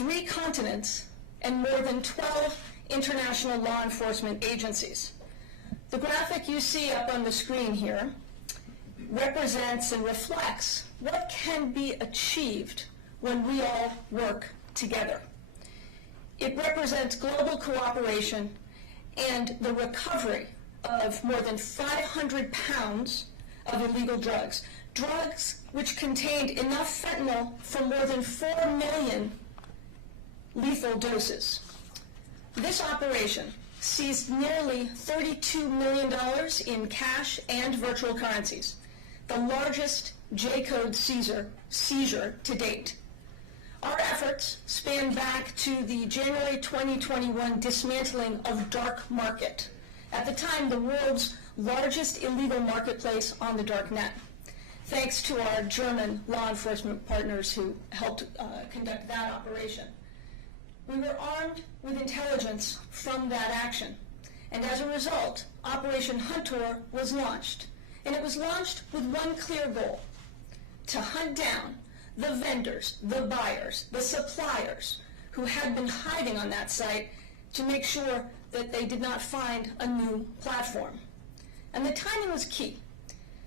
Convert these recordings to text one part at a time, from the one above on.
3 continents, and more than 12 international law enforcement agencies. The graphic you see up on the screen here represents and reflects what can be achieved when we all work together. It represents global cooperation and the recovery of more than 500 pounds of illegal drugs, drugs which contained enough fentanyl for more than 4 million lethal doses. This operation seized nearly $32 million in cash and virtual currencies, the largest JCode seizure to date. Our efforts span back to the January 2021 dismantling of dark market, at the time the world's largest illegal marketplace on the dark net, thanks to our German law enforcement partners who helped conduct that operation. We were armed with intelligence from that action, and as a result, Operation Hunter was launched. And it was launched with one clear goal: to hunt down the vendors, the buyers, the suppliers who had been hiding on that site to make sure that they did not find a new platform. And the timing was key.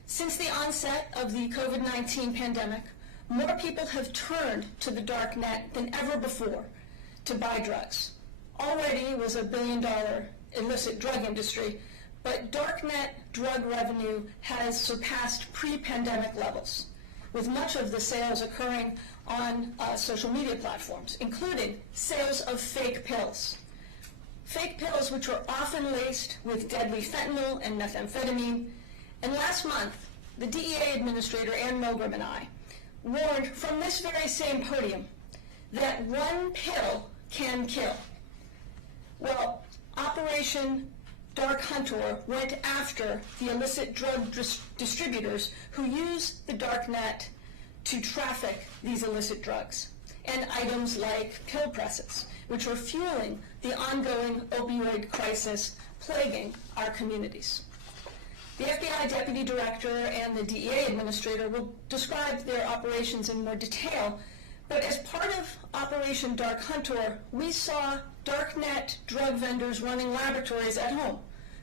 Since the onset of the COVID-19 pandemic, more people have turned to the dark net than ever before to buy drugs. Already it was a $1 billion illicit drug industry, but darknet drug revenue has surpassed pre-pandemic levels, with much of the sales occurring on social media platforms, including sales of fake pills. Fake pills which are often laced with deadly fentanyl and methamphetamine. And last month, the DEA Administrator Ann Milgram and I warned from this very same podium that one pill can kill. Well, Operation Dark Hunter went after the illicit drug distributors who use the dark net to traffic these illicit drugs, and items like pill presses, which are fueling the ongoing opioid crisis plaguing our communities. The FBI Deputy Director and the DEA Administrator will describe their operations in more detail, but as part of Operation Dark Hunter, we saw darknet drug vendors running laboratories at home,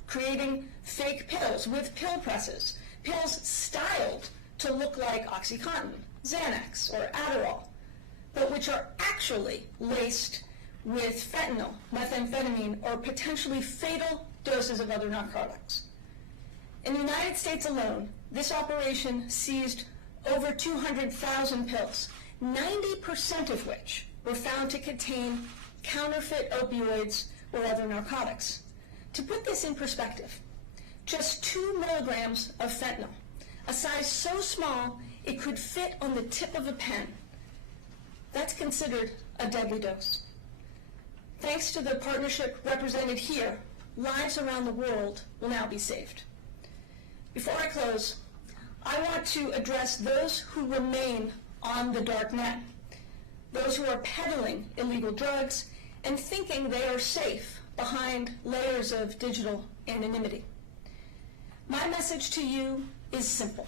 creating fake pills with pill presses, pills styled to look like OxyContin, Xanax, or Adderall, but which are actually laced with fentanyl, methamphetamine, or potentially fatal doses of other narcotics. In the United States alone, this operation seized over 200,000 pills, 90% of which were found to contain counterfeit opioids or other narcotics. To put this in perspective, just 2 milligrams of fentanyl, a size so small it could fit on the tip of a pen, that's considered a deadly dose. Thanks to the partnership represented here, lives around the world will now be saved. Before I close, I want to address those who remain on the dark net, those who are peddling illegal drugs and thinking they are safe behind layers of digital anonymity. My message to you is simple.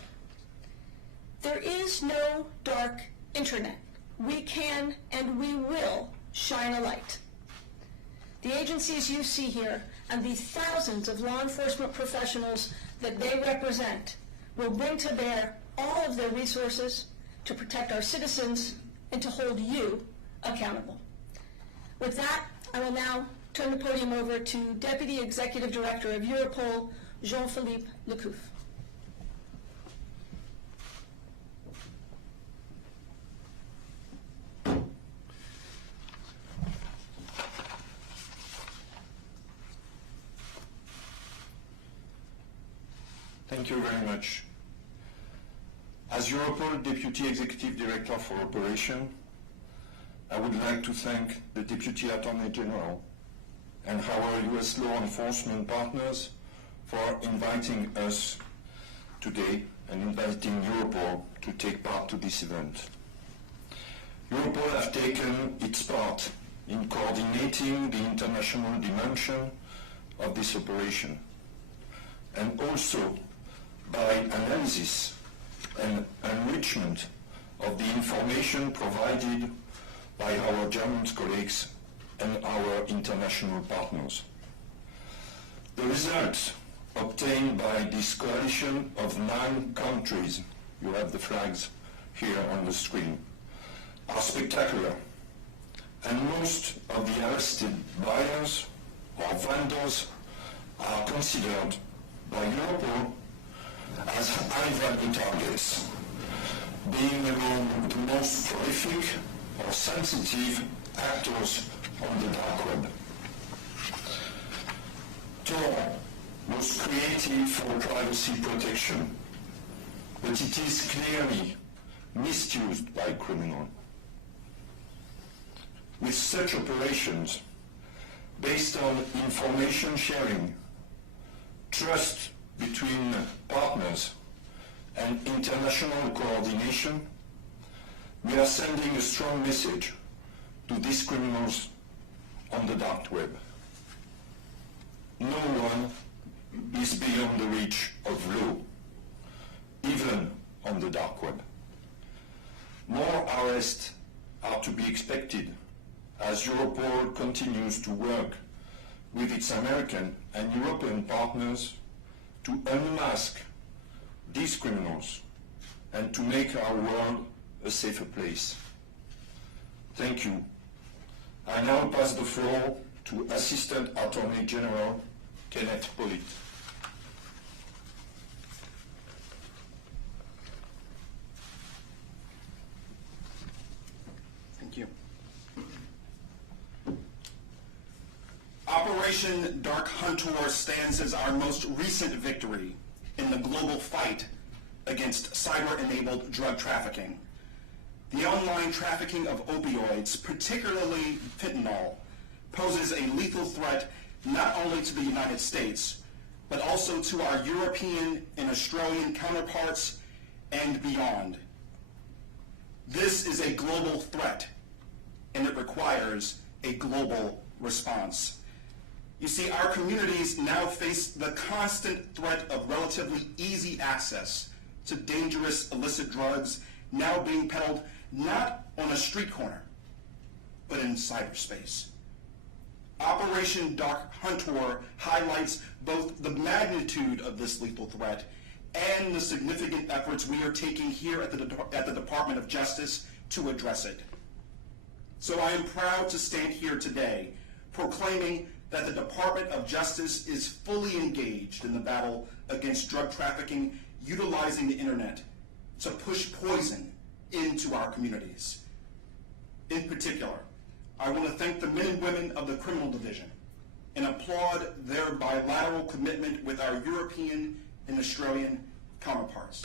There is no dark internet. We can and we will shine a light. The agencies you see here and the thousands of law enforcement professionals that they represent will bring to bear all of their resources to protect our citizens and to hold you accountable. With that, I will now turn the podium over to Deputy Executive Director of Europol, Jean-Philippe Lecouf. Thank you very much. As Europol Deputy Executive Director for Operation, I would like to thank the Deputy Attorney General and our US law enforcement partners for inviting us today and inviting Europol to take part to this event. Europol has taken its part in coordinating the international dimension of this operation, and also by analysis and enrichment of the information provided by our German colleagues and our international partners. The results obtained by this coalition of 9 countries, you have the flags here on the screen, are spectacular, and most of the arrested buyers or vendors are considered by Europol as high-value targets, being among the most prolific or sensitive actors on the dark web. Tor was created for privacy protection, but it is clearly misused by criminals. With such operations, based on information sharing, trust between partners, and international coordination, we are sending a strong message to these criminals on the dark web. No one is beyond the reach of law, even on the dark web. More arrests are to be expected as Europol continues to work with its American and European partners to unmask these criminals and to make our world a safer place. Thank you. I now pass the floor to Assistant Attorney General Kenneth Pollitt. Thank you. Operation Dark Hunter stands as our most recent victory in the global fight against cyber-enabled drug trafficking. The online trafficking of opioids, particularly fentanyl, poses a lethal threat not only to the United States, but also to our European and Australian counterparts and beyond. This is a global threat, and it requires a global response. You see, our communities now face the constant threat of relatively easy access to dangerous illicit drugs now being peddled not on a street corner, but in cyberspace. Operation Dark Hunter highlights both the magnitude of this lethal threat and the significant efforts we are taking here at the Department of Justice to address it. So I am proud to stand here today proclaiming that the Department of Justice is fully engaged in the battle against drug trafficking, utilizing the internet to push poison into our communities. In particular, I want to thank the men and women of the Criminal Division and applaud their bilateral commitment with our European and Australian counterparts.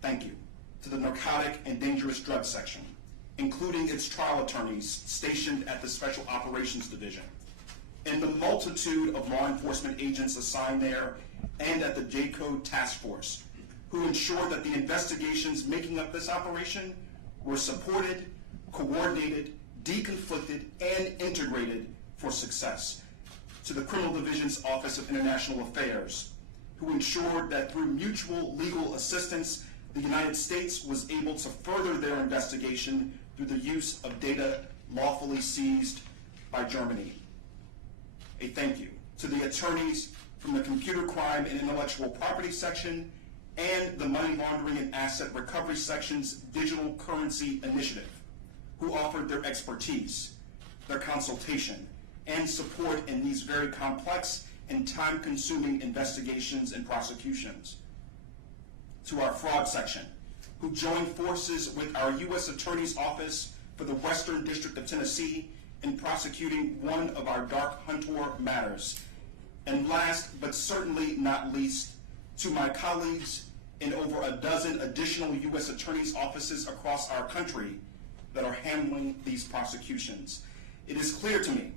Thank you to the Narcotic and Dangerous Drugs Section, including its trial attorneys stationed at the Special Operations Division, and the multitude of law enforcement agents assigned there and at the JCode task force, who ensured that the investigations making up this operation were supported, coordinated, deconflicted, and integrated for success. To the Criminal Division's Office of International Affairs, who ensured that through mutual legal assistance, the United States was able to further their investigation through the use of data lawfully seized by Germany. A thank you to the attorneys from the Computer Crime and Intellectual Property Section and the Money Laundering and Asset Recovery Section's Digital Currency Initiative, who offered their expertise, their consultation, and support in these very complex and time-consuming investigations and prosecutions. To our Fraud Section, who joined forces with our U.S. Attorney's Office for the Western District of Tennessee in prosecuting one of our Dark Hunter matters. And last, but certainly not least, to my colleagues in over a dozen additional U.S. Attorney's offices across our country that are handling these prosecutions. It is clear to me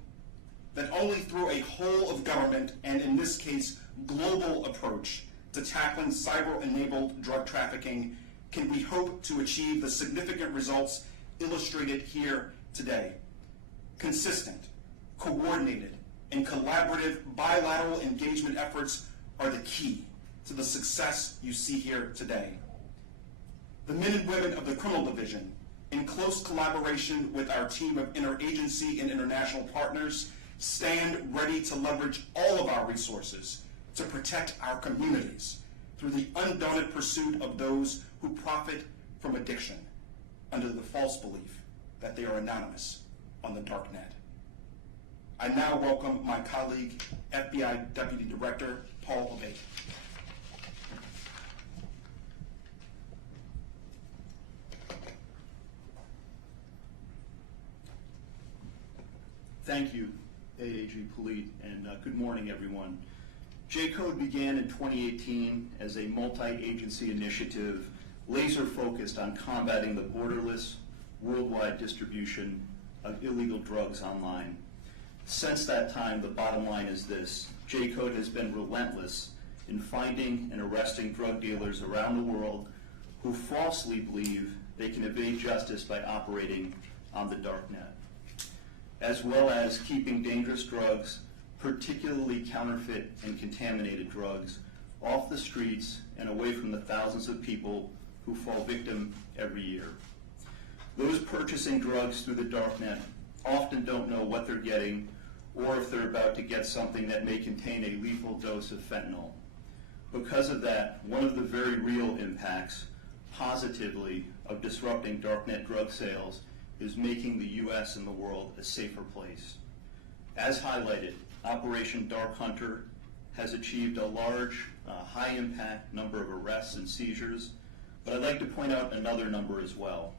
that only through a whole of government, and in this case, global approach to tackling cyber-enabled drug trafficking can we hope to achieve the significant results illustrated here today. Consistent, coordinated, and collaborative bilateral engagement efforts are the key to the success you see here today. The men and women of the Criminal Division in close collaboration with our team of interagency and international partners, stand ready to leverage all of our resources to protect our communities through the undaunted pursuit of those who profit from addiction under the false belief that they are anonymous on the dark net. I now welcome my colleague, FBI Deputy Director Paul Obey. Thank you, AAG Polite, and good morning, everyone. JCode began in 2018 as a multi-agency initiative laser-focused on combating the borderless, worldwide distribution of illegal drugs online. Since that time, the bottom line is this: JCode has been relentless in finding and arresting drug dealers around the world who falsely believe they can evade justice by operating on the dark net, as well as keeping dangerous drugs, particularly counterfeit and contaminated drugs, off the streets and away from the thousands of people who fall victim every year. Those purchasing drugs through the darknet often don't know what they're getting, or if they're about to get something that may contain a lethal dose of fentanyl. Because of that, one of the very real impacts, positively, of disrupting darknet drug sales is making the U.S. and the world a safer place. As highlighted, Operation Dark Hunter has achieved a large, high-impact number of arrests and seizures, but I'd like to point out another number as well.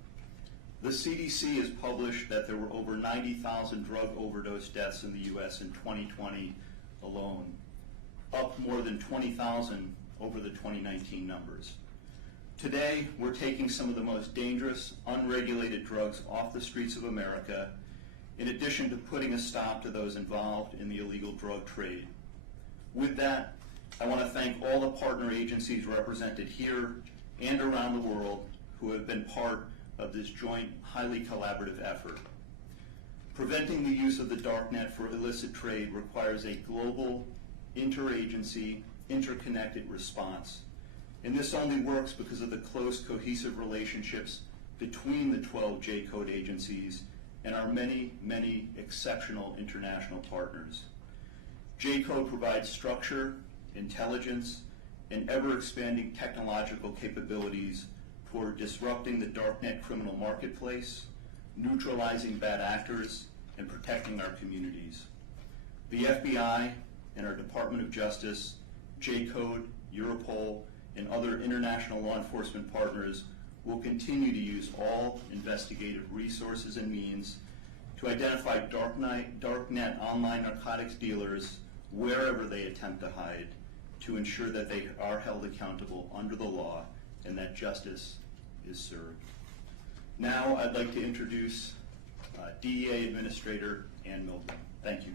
The CDC has published that there were over 90,000 drug overdose deaths in the U.S. in 2020 alone, up more than 20,000 over the 2019 numbers. Today, we're taking some of the most dangerous, unregulated drugs off the streets of America, in addition to putting a stop to those involved in the illegal drug trade. With that, I want to thank all the partner agencies represented here and around the world who have been part of this joint, highly collaborative effort. Preventing the use of the darknet for illicit trade requires a global, interagency, interconnected response. And this only works because of the close, cohesive relationships between the 12 JCode agencies and our many, many exceptional international partners. JCode provides structure, intelligence, and ever-expanding technological capabilities toward disrupting the darknet criminal marketplace, neutralizing bad actors, and protecting our communities. The FBI and our Department of Justice, JCode, Europol, and other international law enforcement partners will continue to use all investigative resources and means to identify darknet online narcotics dealers wherever they attempt to hide, to ensure that they are held accountable under the law and that justice is served. Now I'd like to introduce DEA Administrator Ann Milgram. Thank you.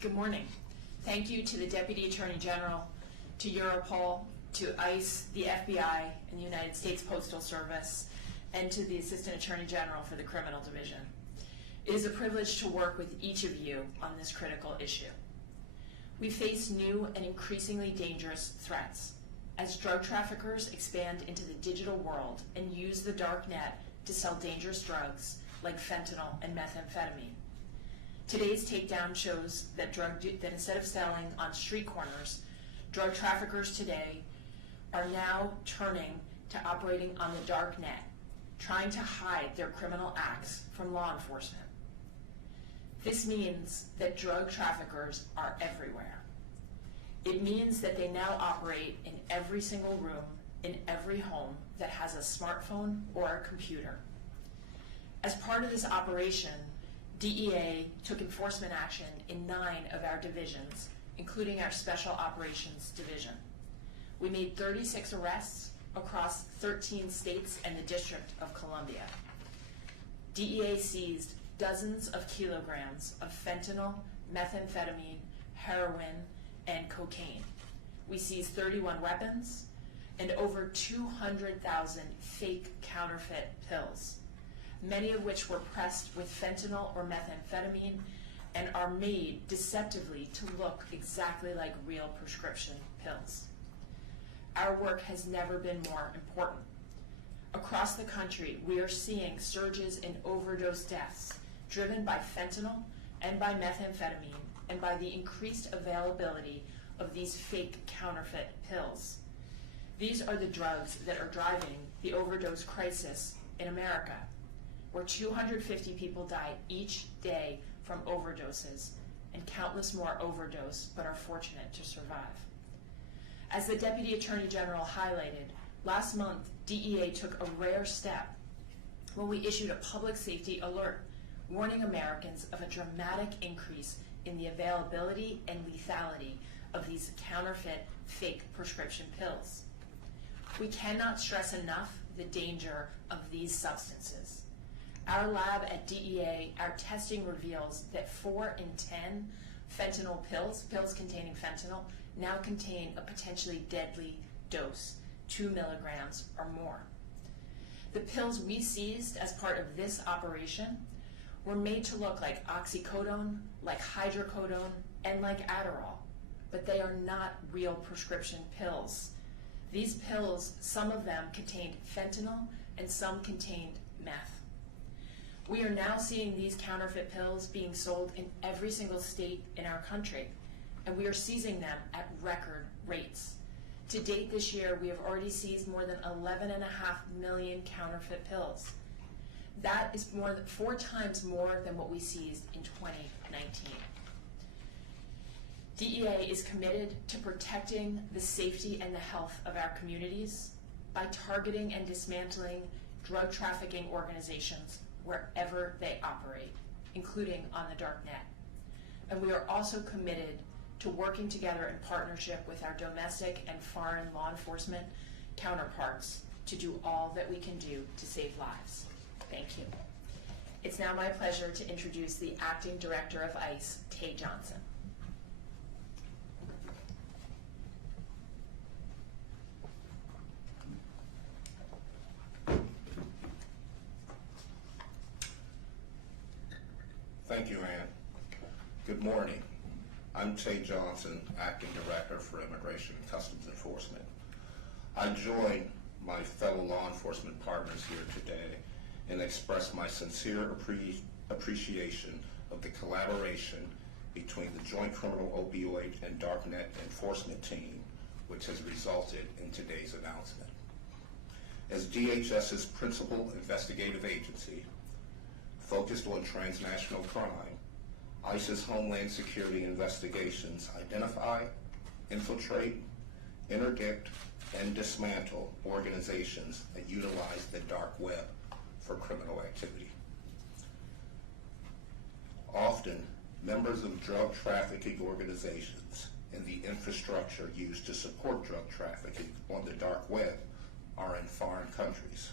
Good morning. Thank you to the Deputy Attorney General, to Europol, to ICE, the FBI, and the United States Postal Service, and to the Assistant Attorney General for the Criminal Division. It is a privilege to work with each of you on this critical issue. We face new and increasingly dangerous threats as drug traffickers expand into the digital world and use the dark net to sell dangerous drugs like fentanyl and methamphetamine. Today's takedown shows that instead of selling on street corners, drug traffickers today are now turning to operating on the dark net, trying to hide their criminal acts from law enforcement. This means that drug traffickers are everywhere. It means that they now operate in every single room, in every home that has a smartphone or a computer. As part of this operation, DEA took enforcement action in 9 of our divisions, including our Special Operations Division. We made 36 arrests across 13 states and the District of Columbia. DEA seized dozens of kilograms of fentanyl, methamphetamine, heroin, and cocaine. We seized 31 weapons and over 200,000 fake counterfeit pills, many of which were pressed with fentanyl or methamphetamine and are made deceptively to look exactly like real prescription pills. Our work has never been more important. Across the country, we are seeing surges in overdose deaths driven by fentanyl and by methamphetamine and by the increased availability of these fake counterfeit pills. These are the drugs that are driving the overdose crisis in America, where 250 people die each day from overdoses and countless more overdose but are fortunate to survive. As the Deputy Attorney General highlighted, last month DEA took a rare step when we issued a public safety alert warning Americans of a dramatic increase in the availability and lethality of these counterfeit fake prescription pills. We cannot stress enough the danger of these substances. Our lab at DEA, our testing reveals that 4 in 10 fentanyl pills containing fentanyl, now contain a potentially deadly dose, 2 milligrams or more. The pills we seized as part of this operation were made to look like oxycodone, like hydrocodone, and like Adderall, but they are not real prescription pills. These pills, some of them contained fentanyl and some contained meth. We are now seeing these counterfeit pills being sold in every single state in our country, and we are seizing them at record rates. To date this year, we have already seized more than 11.5 million counterfeit pills. That is 4 times more than what we seized in 2019. DEA is committed to protecting the safety and the health of our communities by targeting and dismantling drug trafficking organizations wherever they operate, including on the dark net. And we are also committed to working together in partnership with our domestic and foreign law enforcement counterparts to do all that we can do to save lives. Thank you. It's now my pleasure to introduce the Acting Director of ICE, Tate Johnson. Thank you, Ann. Good morning. I'm Tate Johnson, Acting Director for Immigration and Customs Enforcement. I join my fellow law enforcement partners here today and express my sincere appreciation of the collaboration between the Joint Criminal Opioid and Darknet Enforcement Team, which has resulted in today's announcement. As DHS's principal investigative agency, focused on transnational crime, ICE's Homeland Security investigations identify, infiltrate, interdict, and dismantle organizations that utilize the dark web for criminal activity. Often, members of drug trafficking organizations and the infrastructure used to support drug trafficking on the dark web are in foreign countries.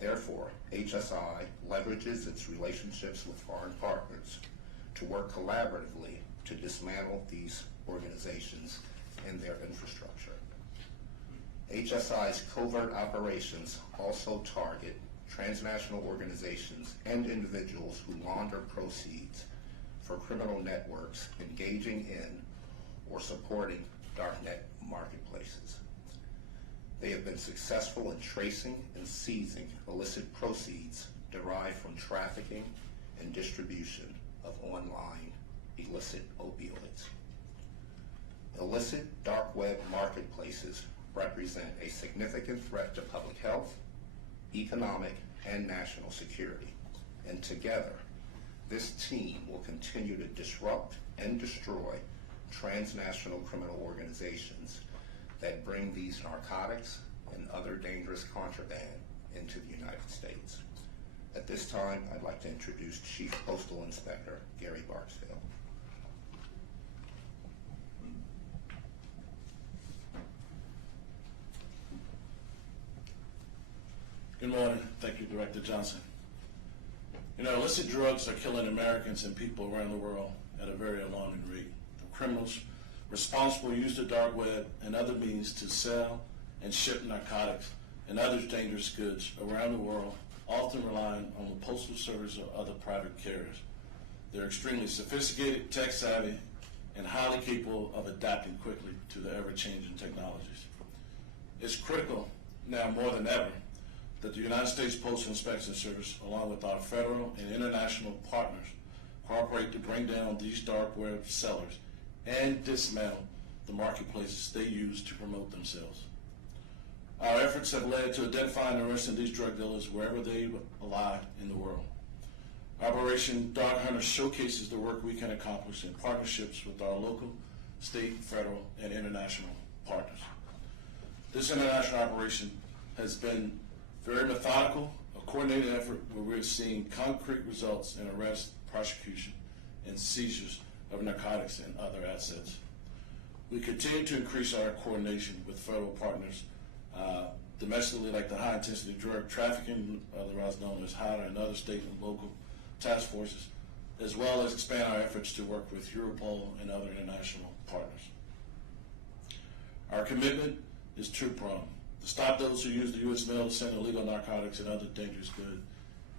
Therefore, HSI leverages its relationships with foreign partners to work collaboratively to dismantle these organizations and their infrastructure. HSI's covert operations also target transnational organizations and individuals who launder proceeds for criminal networks engaging in or supporting darknet marketplaces. They have been successful in tracing and seizing illicit proceeds derived from trafficking and distribution of online illicit opioids. Illicit dark web marketplaces represent a significant threat to public health, economic, and national security. And together, this team will continue to disrupt and destroy transnational criminal organizations that bring these narcotics and other dangerous contraband into the United States. At this time, I'd like to introduce Chief Postal Inspector Gary Barksdale. Good morning. Thank you, Director Johnson. You know, illicit drugs are killing Americans and people around the world at a very alarming rate. The criminals responsible use the dark web and other means to sell and ship narcotics and other dangerous goods around the world, often relying on the Postal Service or other private carriers. They're extremely sophisticated, tech-savvy, and highly capable of adapting quickly to the ever-changing technologies. It's critical now more than ever that the United States Postal Inspection Service, along with our federal and international partners, cooperate to bring down these dark web sellers and dismantle the marketplaces they use to promote themselves. Our efforts have led to identifying and arresting these drug dealers wherever they lie in the world. Operation Dog Hunter showcases the work we can accomplish in partnerships with our local, state, federal, and international partners. This international operation has been very methodical, a coordinated effort where we're seeing concrete results in arrest, prosecution, and seizures of narcotics and other assets. We continue to increase our coordination with federal partners domestically, like the High Intensity Drug Trafficking, otherwise known as HIDTA, and other state and local task forces, as well as expand our efforts to work with Europol and other international partners. Our commitment is two-pronged: to stop those who use the U.S. mail to send illegal narcotics and other dangerous goods,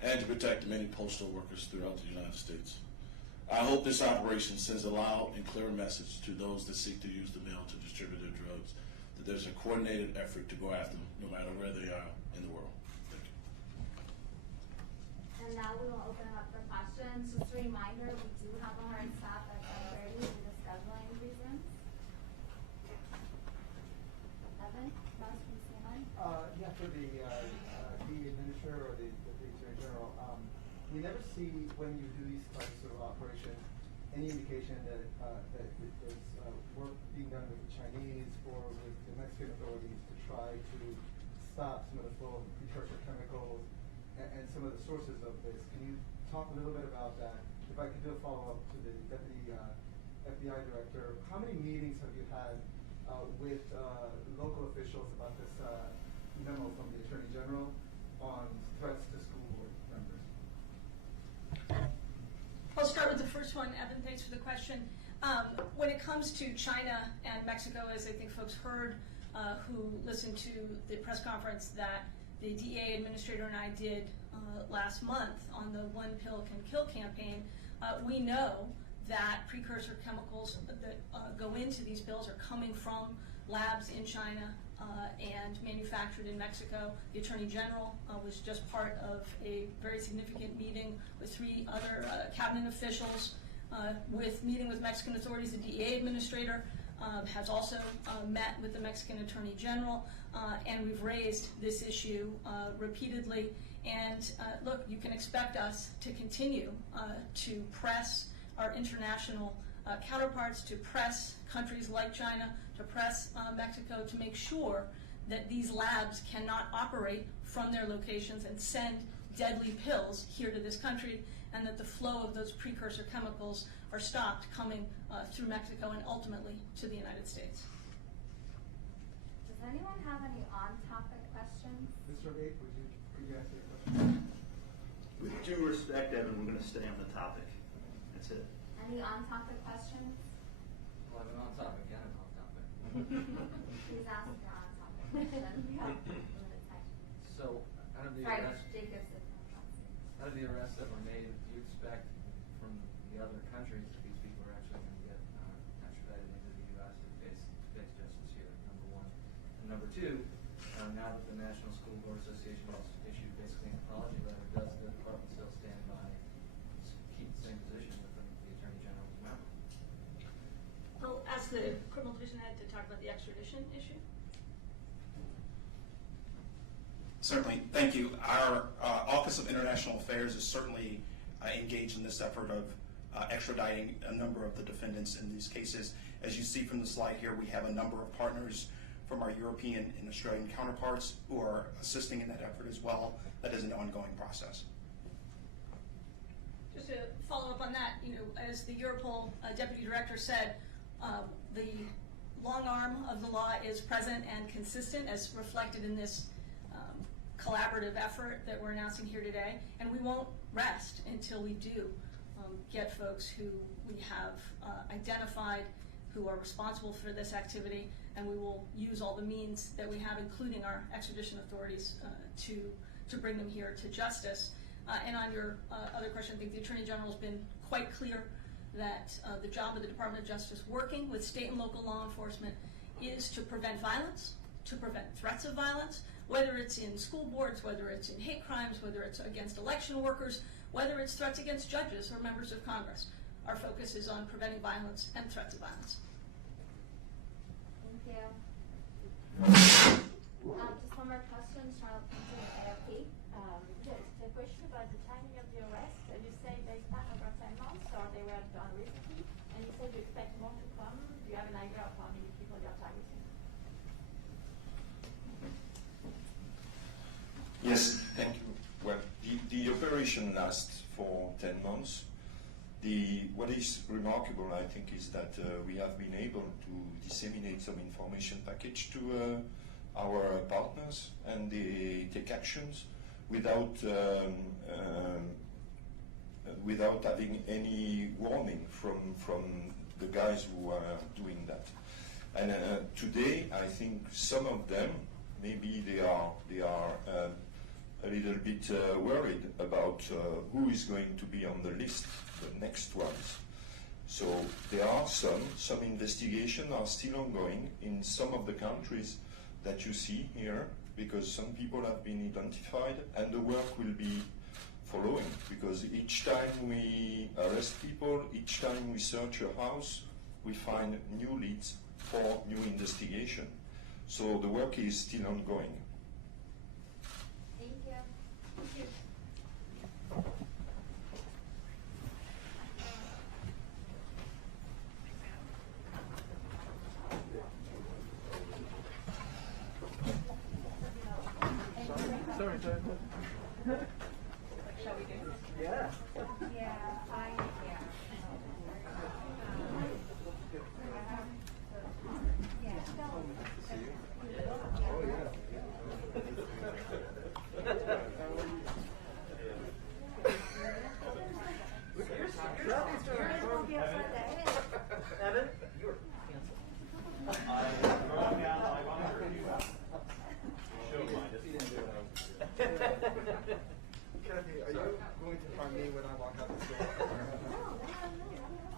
and to protect the many postal workers throughout the United States. I hope this operation sends a loud and clear message to those that seek to use the mail to distribute their drugs, that there's a coordinated effort to go after them no matter where they are in the world. Thank you. And now we will open it up for questions. Just a reminder, we do have a hard stop at 10:30 due to scheduling reasons. Evan, Ross, can you say hi? Yeah, for the administrator or the Attorney General, we never see when you do these types of operations any indication that there's work being done with the Chinese or with the Mexican authorities to try to stop some of the flow of precursor chemicals and some of the sources of this. Can you talk a little bit about that? If I could do a follow-up to the Deputy FBI Director, how many meetings have you had with local officials about this memo from the Attorney General on threats to school board members? I'll start with the first one, Evan. Thanks for the question. When it comes to China and Mexico, as I think folks heard who listened to the press conference that the DEA administrator and I did last month on the One Pill Can Kill campaign, we know that precursor chemicals that go into these pills are coming from labs in China and manufactured in Mexico. The Attorney General was just part of a very significant meeting with 3 other cabinet officials, meeting with Mexican authorities. The DEA administrator has also met with the Mexican Attorney General, and we've raised this issue repeatedly. And look, you can expect us to continue to press our international counterparts, to press countries like China, to press Mexico to make sure that these labs cannot operate from their locations and send deadly pills here to this country, and that the flow of those precursor chemicals are stopped coming through Mexico and ultimately to the United States. Does anyone have any on-topic questions? Mr. Gates, could you ask me a question? With due respect, Evan, we're going to stay on the topic. That's it. Any on-topic questions? Well, I'm on topic and I'm off topic. Please ask your on-topic question. We have limited time. So, out of the Sorry, arrests, Jacobson. that were made, do you expect from the other countries that these people are actually going to get extradited into the U.S. to face justice here? Number one. And number two, now that the National School Board Association has issued basically an apology letter, does the department still stand by keep the same position with the Attorney General's memo? I'll ask the criminal division head to talk about the extradition issue. Certainly, thank you. Our Office of International Affairs is certainly engaged in this effort of extraditing a number of the defendants in these cases. As you see from the slide here, we have a number of partners from our European and Australian counterparts who are assisting in that effort as well. That is an ongoing process. Just to follow up on that, as the Europol Deputy Director said, the long arm of the law is present and consistent as reflected in this collaborative effort that we're announcing here today, and we won't rest until we do get folks who we have identified who are responsible for this activity, and we will use all the means that we have, including our extradition authorities, to bring them here to justice. And on your other question, I think the Attorney General has been quite clear that the job of the Department of Justice, working with state and local law enforcement, is to prevent violence, to prevent threats of violence, whether it's in school boards, whether it's in hate crimes, whether it's against election workers, whether it's threats against judges or members of Congress. Our focus is on preventing violence and threats of violence. Thank you. Just one more question, Charlotte from AFP. The question about the timing of the arrest, you say they span over 10 months, or they were done recently, and you said you expect more to come. Do you have an idea of how many people you're targeting? Yes, thank you. Well, the operation lasts for 10 months. What is remarkable, I think, is that we have been able to disseminate some information package to our partners, and they take actions without having any warning from the guys who are doing that. And today, I think some of them, maybe they are a little bit worried about who is going to be on the list, the next ones. So there are some investigations are still ongoing in some of the countries that you see here, because some people have been identified, and the work will be following, because each time we arrest people, each time we search a house, we find new leads for new investigation. So the work is still ongoing. Thank you. Thank you. Sorry. Shall we do? Yeah. Oh, yeah. Evan, you're canceled. Kathy, are you going to find me when I walk out the door?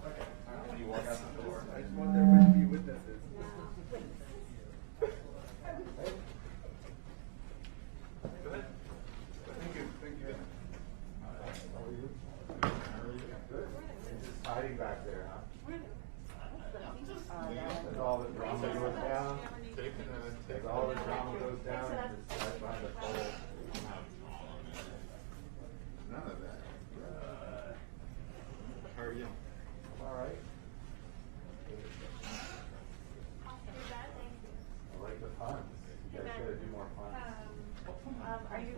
Okay. When you walk out the door. I just want everybody to be witnesses. Go ahead. Thank you. Thank you. How are you? Good. Just hiding back there, huh? As all the drama goes down, as all the drama goes down, just hide behind the pole. None of that. How are you? All right. I like the puns. You guys gotta do more puns. Are you